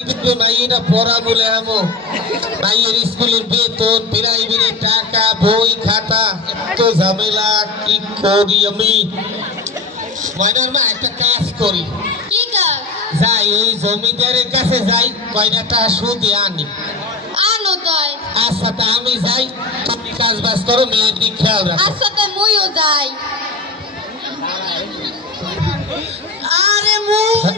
মাইয়েরা পড়া বলে আমো মাইয়ের স্কুলের বেতন প্রাইভেটের টাকা বই খাতা এত ঝামেলা কি করি আমি ময়নার মা একটা কাজ করি কি কাজ যাই ওই জমিদারের কাছে যাই কয়টা টাকা সুদে আনি আনো তাই আচ্ছা তা আমি যাই তুমি কাজ বাজ করো মেয়ের দিক খেয়াল রাখো আচ্ছা তাই মুইও যাই আরে মুই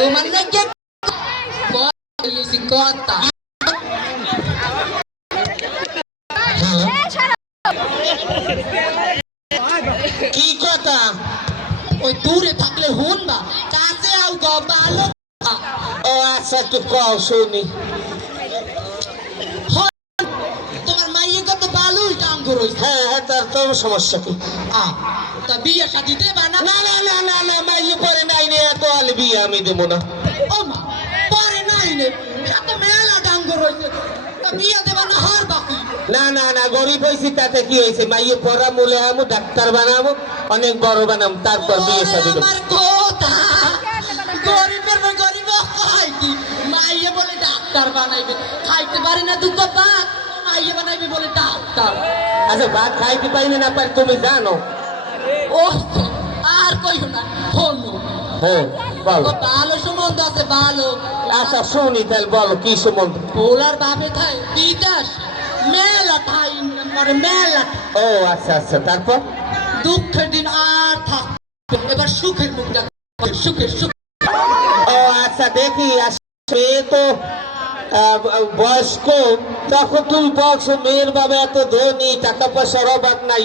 তোমার নাকি কথা কি কথা ওই দূরে থাকলে হুন বা কাছে আও গো ভালো ও আচ্ছা একটু কও শুনি তোমার মাইয়ে কত ভালোই কাম করই হ্যাঁ হ্যাঁ তার তোর সমস্যা কি তা বিয়ে শাদি দেবা না না না না না না মাইয়ে পরে নাই নে এত আলে বিয়ে আমি দেবো না ও মা পরে নাই নে এত মেলা কাম করইছে তা বিয়ে দেবা না হার বাকি না না না গরিব হয়েছি তাতে কি হয়েছে মাইয়ে পড়া মূলে আমু ডাক্তার বানাবো অনেক বড় বানাম তারপর বিয়ে শাদী দেবো আমার কথা গরিবের মেয়ে গরিব হয় কি মাইয়ে বলে ডাক্তার বানাইবে খাইতে পারি না দুটো ভাত মাইয়ে বানাইবে বলে ডাক্তার আচ্ছা ভাত খাইতে পারি না পারি তুমি জানো ও আর কইও না হলো হ্যাঁ বলো ভালো সম্বন্ধ আছে ভালো আচ্ছা শুনি তাহলে বলো কি সম্বন্ধ পোলার বাবে থাই বিদেশ মেলা থাই মানে মেলা ও আচ্ছা আচ্ছা তারপর দুঃখের দিন আর থাক এবার সুখের মুখ দেখ সুখের সুখ ও আচ্ছা দেখি আসলে তো বয়স্ক তখন তুমি বলছো মেয়ের বাবা এত ধনী টাকা পয়সার অভাব নাই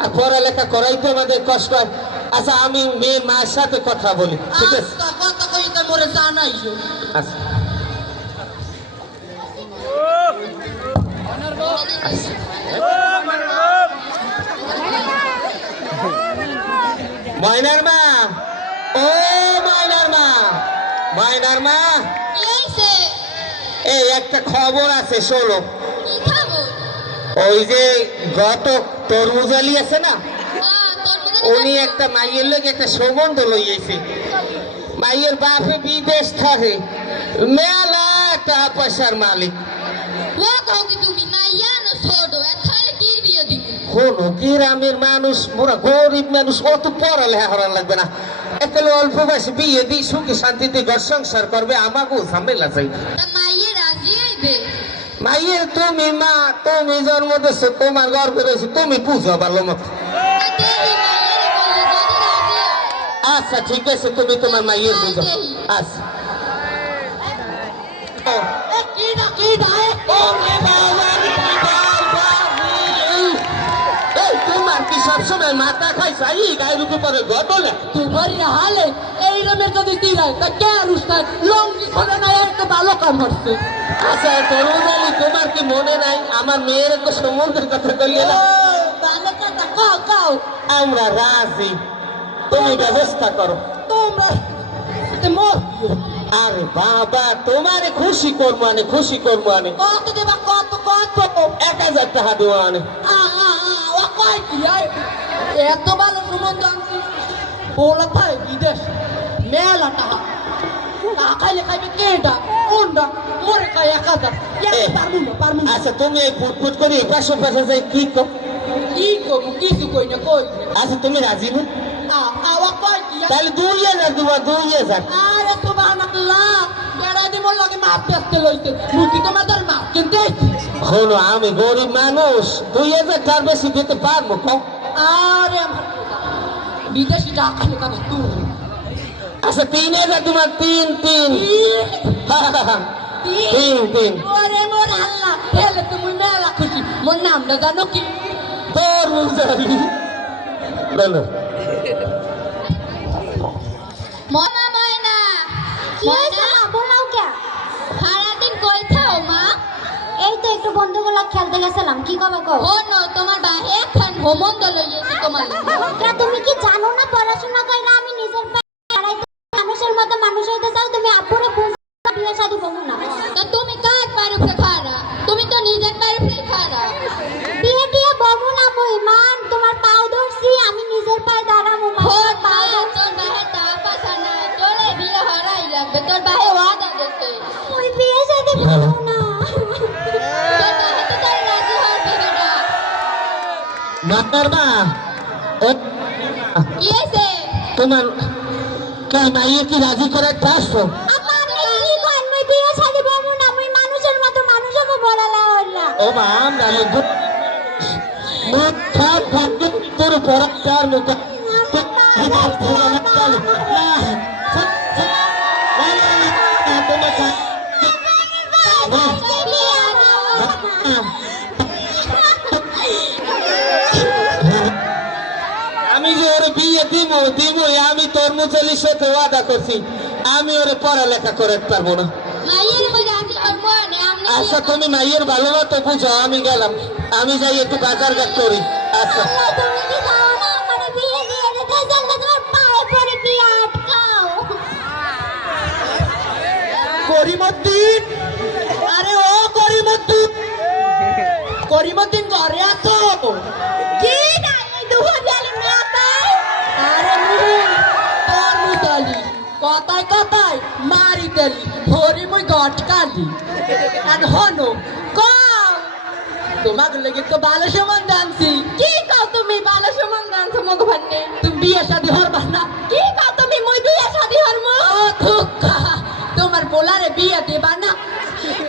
আর পড়ালেখা করাই তো আমাদের কষ্ট হয় আচ্ছা আমি মেয়ের মায়ের সাথে কথা বলি ঠিক আছে আচ্ছা কথা কইতে মোরে জানাইছো আচ্ছা আচ্ছা ময়নার মা ও ময়নার মা ময়নার মা এইছে এই একটা খবর আছে শোনো কি খাবো ওই যে গত তরমুজ আলী আছে না উনি একটা মাইয়ের লোক একটা সম্বন্ধ লইয়েছে মাইয়ের বাপে বিদেশ থাকে মেলা টাকা পয়সার মালিক ও কও কি তুমি মাইয়া না ছোট এখানে কি বিয়ে দিবে কোন গ্রামের মানুষ পুরা গরিব মানুষ অত পড়ালেখা করা লাগবে না একালে অল্প বয়সে বিয়ে দিই সুখে শান্তিতে ঘর সংসার করবে আমাকেও ঝামেলা চাই তা মাইয়ে রাজি হইবে মাইয়ের তুমি মা তুমি জন্ম দিছো তোমার গর্বে রয়েছে তুমি বুঝো ভালো মতো আচ্ছা ঠিক আছে তুমি তোমার মাইয়ের বুঝো আচ্ছা তোমার কি সবসময় মাথা খাইছে এই গায়ের উপরে ঘটলে তোমার হালে এই রমের যদি দিলাই তা কে রুস্তার লঙ্গি খোলে না একটা ভালো কাম করছে আচ্ছা তরুণ আলী তোমার কি মনে নাই আমার মেয়ের একটা সম্বন্ধের কথা বলিয়ে না ভালো কথা কাও কাও আমরা রাজি তুমি ব্যবস্থা করো তোমরা আরে বাবা তোমারে খুশি করবো আনে খুশি করবো আনে কত দেবা কত কত 1000 টাকা দেবো আনে ও কয় কি এত ভালো সম্বন্ধ আনছি বলা থাই বিদেশ মেলা টাকা খাইলে খাইবে কেটা কোনটা মোরে খাই 1000 পারমু না আচ্ছা তুমি এই ফুটফুট করে পাশে পাশে যাই কি করবো কিছু কই না কই আচ্ছা তুমি রাজি না আওয়া কয় কি তাহলে 2000 দেবো 2000 আরে সুবহানাল্লাহ বেড়া দি মোর লাগে মাপ পেতে লইতে মুতি তোমার দর মাপ কিনতে হলো আমি গরিব মানুষ 2000 টাকার বেশি দিতে পারবো কম আরে বিদেশি টাকা লেখা তুই আচ্ছা 3000 তোমার 3 ওরে মোর আল্লাহ হেলে তুমি মেলা খুশি মোর নামটা জানো কি তোর বুঝালি বলো মনা ময়না কি হইছে না বলাও কে সারা দিন কই থাও মা এই তো একটু বন্ধুগুলো খেলতে গেছিলাম কি কবে কো ও ন তোমার বাইরে এখন ভ্রমণ দল হইছে তোমার তুমি কি জানো না পড়াশোনা কইরা আমি নিজের পায়ে মানুষের মতো মানুষ হইতে চাও তুমি আব্বুরে বিয়ে শাদী করো না তা তুমি কাজ পারো খারা তুমি তো নিজের পায়ে ফ্রি খানা বিয়ে দিয়ে বমু না মই মান তোমার পাও ধরছি আমি নিজের পায়ে দাঁড়াবো তোর বাহে টাকা পয়সা নাই তোরে বিয়ে হরাই লাগবে তোর বাহে ওয়াদা দিতে ওই বিয়ে সাথে বমু না তোর বাহে তো তোর রাজি হওয়ার বিবেটা মাতার মা ও কি হয়েছে তোমার কাল মাইয়ে কি রাজি করার চাচ্ছ? আপা আপনি কি করেন মই বিয়ে সাথে বমু না মই মানুষের মতো মানুষকে বলালা হল্লা ও মা আমরা মুখ খাপ ভাবতে তোর পড়া চার মুখ আমি যে ওর বিয়ে দিব আমি তোর মুচলির সাথে ওয়াদা করছি আমি ওরে পড়ালেখা করতে পারবো না। মায়ের মধ্যে রাজি হবো না আমনে আচ্ছা তুমি মাইয়ের ভালো মতো বুঝো আমি গেলাম আমি যাই একটু বাজার ঘাট করি। আচ্ছা তুমি কি দাও না আমার বিয়ে দিয়ে দিতে চলতে তোমার পায়ে পড়ে বিয়ে আটকাও করিমউদ্দিন আরে ও করিমউদ্দিন করিমউদ্দিন ঘরে আছো কি ডালি দুহা জালি মেয়াতে আরে তোর মুতালি কথায় কথায় মারি দেলি ভরি মুই গটকালি আর হনো কও তোমাকে লেগে তো ভালো সম্বন্ধ আনছি কি কও তুমি ভালো সম্বন্ধ আনছো মুখ ভান্নে তুমি বিয়ে শাদী হরবা না কি কও তুমি মুই বিয়ে শাদি হরমু ও ধোকা তোমার পোলারে বিয়ে দেবা না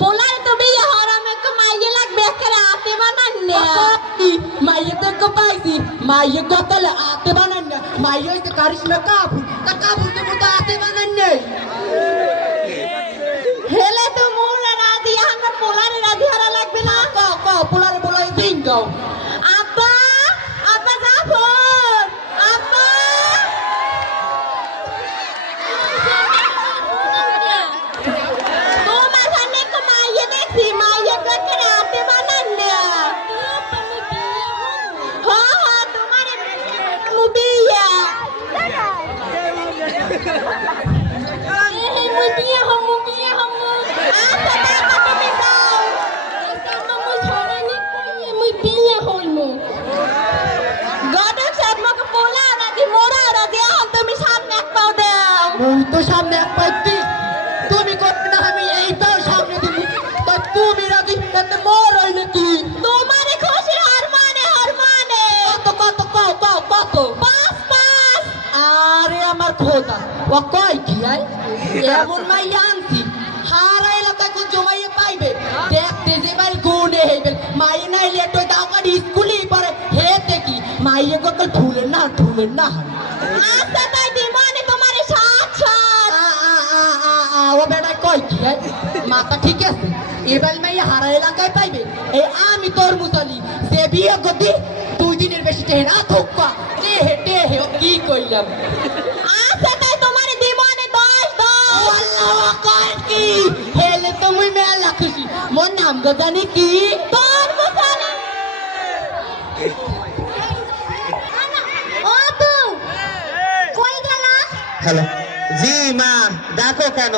পোলারে তো বিয়ে হরামে তো মাইয়ে লাগবে একেরে আতে বানান্নে মাইয়ে তো পাইছি মাইয়ে কতলে আতে বানান না মাইয়ে হইতে কারিশমা কাবু তা কাবু তো মতো আতে বানান নেই হেলে তো মোরা রাজি আমরা পোলারে রাজি হরা লাগবে না কাও কাও পোলারে পোলাই দিন গাও আব্বা আব্বা জাফর আব্বা তোমার সামনে তো মাইয়ে দেখছি মাইয়ে তো একেরে আতে বানান্নে হ্যাঁ তোমার মুবিয়া মুই বিয়ে হমু আচ্ছা বাবা তুমি যাও আচ্ছা মুই ছড়ানি কইয়ে মুই বিয়ে হইমু গডক সাহেব মকে পোলা রাজি মোরা রাজি এখন তুমি সামনে এক পাও দাও মুই তো সামনে এক পাইতি তুমি করবে না আমি এই পাও সামনে দিবি তো তুমি রাজি এতে মোর হইলে কি তোমারে খুশি হার মানে কত কত কাও কাও কত পাঁচ পাঁচ আরে আমার খোদা ও কই কি আই এমন মাই আনছি হারা এলাকা কো জমাইয়ে পাইবে দেখতে যে বাড়ি গুনে হইবে মাই নাই লেট হই দাও কাটি স্কুলে পড়ে হেতে কি মাইয়ে গকল ফুলের না আচ্ছা তাই দিমানে তোমারে সাত সাত ও বেটা কই কি আই মাথা ঠিক আছে এবার মাই হারা এলাকায় পাইবে এই আমি তোর মুসালি সে বিয়ে গদি 2 দিনের বেশি টেহে না থোকা টেহে ও কি কইলাম আচ্ছা তাই তোমারে দিমানে 10 10 আল্লাহ আকবার কি হেলে তো মুই মেলা খুশি মোর নাম গো জানি কি তোর মুসালে ও তু কই গেলা হ্যালো জি মা ডাকো কেন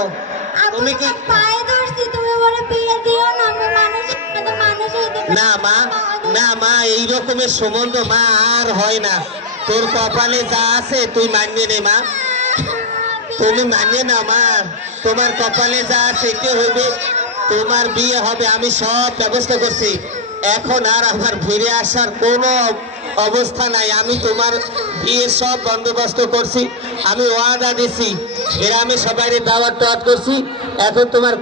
তুমি কি পায়ে ধরছি তুমি বলে বিয়ে দিও না আমি মানুষের মতো মানুষ হইতে না মা এই রকমের সম্বন্ধ মা আর হয় না তোর কপালে যা আছে তুই মানিয়ে নে মা তুমি মানিয়ে না মা তোমার কপালে যা সেটা হইবে তোমার বিয়ে হবে আমি সব ব্যবস্থা করছি এখন আর আমার ফিরে আসার কোনো অবস্থা নাই আমি তোমার বিয়ের সব বন্দোবস্ত করছি আমি ওয়াদা দিছি গ্রামে সবাই দাওয়াত টাওয়াত করছি এখন তোমার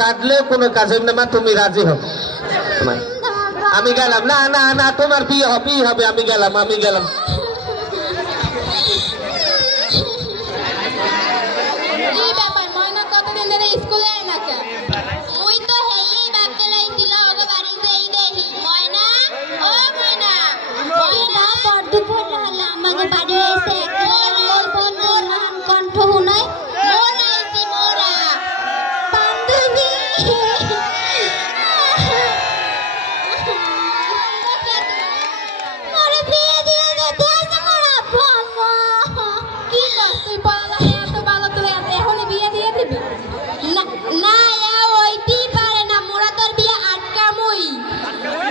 কাটলেও কোনো কাজ হবে না মা তুমি রাজি হও আমি গেলাম না না না তোমার বিয়ে হবে আমি গেলাম এই ব্যাপার ময়না কতদিন ধরে স্কুলে আয় না কেন মুই তো হেই ভাবতে লাইছিল ওগো বাড়িতে এই দেখি ময়না ও ময়না ময়না পর দুপুর হলো আমাকে বাড়ি এসে মোর বন্ধুর নাম কণ্ঠ হুনাই মোরা আইছি মোরা বান্ধবী মোরে বিয়ে দিয়ে দে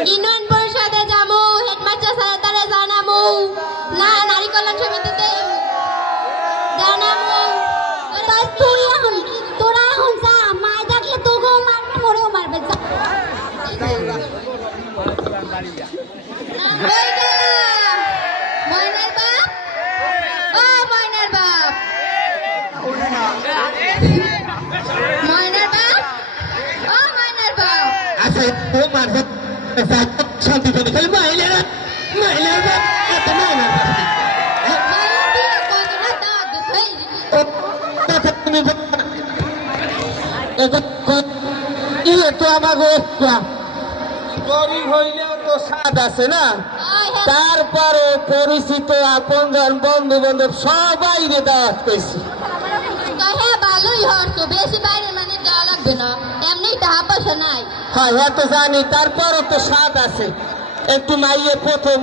ইউনিয়ন পরিষদে যামু হেডমাস্টার স্যারের দ্বারা জানামু না নারী কল্যাণ সমিতিতে জানামু তোরা এখন যা মাই দেখলে তোকেও মারবে মোরেও মারবে যা কই গেলা ময়নার বাপ ও ময়নার বাপ ময়নার বাপ ও ময়নার বাপ আচ্ছা ও মারবে শান্তি পানি খালি মাইলের বাপ এত মাইলের বাপ মায়ের বিয়ে কতটা দাগ হই ও কথা তুমি এটা ইয়ে তো আমাকে গরিব হইলেও তো স্বাদ আছে না তারপরে পরিচিত আপনজন বন্ধু বান্ধব সবাই রে দাওয়াত পেয়েছি হ্যাঁ ভালোই হতো বেশি বাইরে মানে যাওয়া লাগবে না এমনি টাকা পয়সা নাই হ্যাঁ হ্যাঁ তো জানি তারপরও তো স্বাদ আছে একটু মাইয়ে প্রথম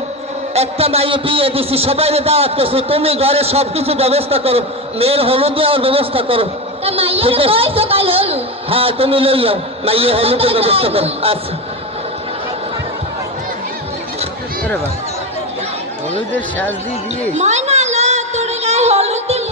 একটা মাইয়ে বিয়ে দিছি সবাই রে দাওয়াত করছো তুমি ঘরে সবকিছু ব্যবস্থা করো মেয়ের হলুদ দেওয়ার ব্যবস্থা করো তা মাইয়ের ঠিক আছে। কই সকাল হলো হ্যাঁ তুমি লই যাও মাইয়ে হলুদের ব্যবস্থা করো আচ্ছা হলুদের সাজ দিয়ে ময়না লো তোর গায়ে হলুদ দিল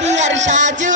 বিয়ার সাজু